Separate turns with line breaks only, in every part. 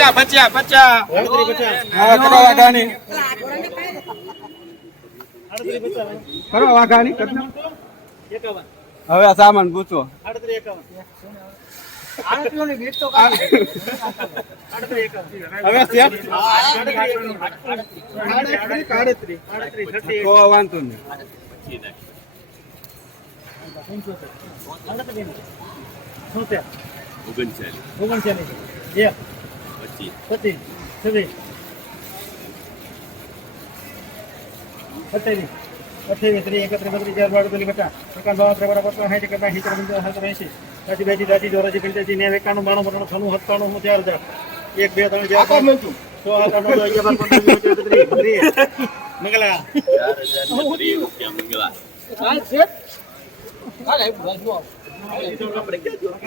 પચાસ બચ્યા બચ્યા
હા કરો વાઘાની. કરો વાઘાની? હવે આ સામાન પૂછો હવે સેટ તો વાંધો નહીં
અઠ્યાવીસ ત્રીસ એકત્રીસ બત્રીસ ચાર બાર બેલી બટા એકાવન બાવન ત્રેપન પચાસ સાઠ એકર બાસી ત્રણ પંચાવન સત્તર સાચી બેસી દાચી ચોરાસી પંચ્યાસી નેવું એકાણું બાણું પચાસ છન્નું સત્તાણું હું ચાર હજાર એક બે ત્રણ ચાર પાંચ. છ આઠ આઠ નવ અગિયાર પંદર ત્રીસ ત્રીસ મંગલા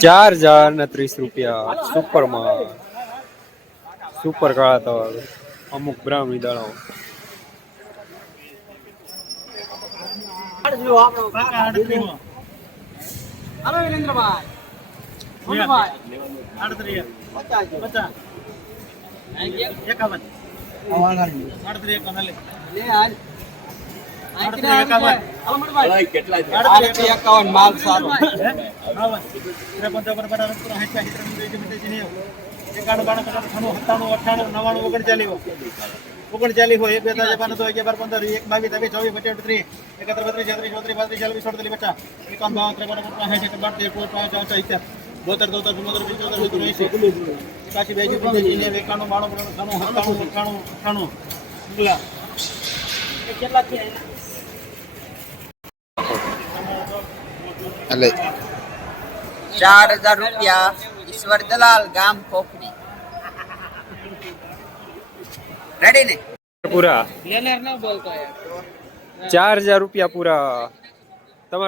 ચાર હજાર ને ત્રીસ રૂપિયા. સુપરમાં. સુપર કાળા તવા અમુક બ્રાહ્મણી દાણાઓ માલ સારો.
બાવન ત્રેપન ચોપન પચાસ સત્તર સાઠ સાઠ ત્રણ ત્રીસ બત્રીસ નેવું એકાણું બાણું પચાસ છન્નું સત્તાણું અઠ્ઠાણું નવ્વાણું ઓગણચાલીસ ઓગણચાલીસ હોય એક બે ત્રણ ચાર પાંચ છ અગિયાર બાર પંદર એક બાવીસ ત્રેવીસ ચોવીસ પચીસ ત્રીસ એકત્ર બત્રીસ છત્રીસ ચોત્રીસ પાંત્રીસ ચાલીસ અડતાલીસ પચાસ એકાવન બાવન ત્રેપન પચાસ સાઠ એકર બાર તેર પોચ પાંચ ચોસઠ સિત્તેર બોતેર તોતેર ચુમ્મોતેર પંચોતેર સિત્તેર એંસી એકાશી બ્યાસી પંચ્યાસી નેવું એકાણું બાણું પચાસ છન્નું સત્તાણું અઠ્ઠાણું અઠ્ઠાણું બોલા
ચાર હજાર રૂપિયા. ઈશ્વર દલાલ ગામ ખોખરી રેડી ને
પૂરા ચાર હજાર રૂપિયા પૂરા તમારે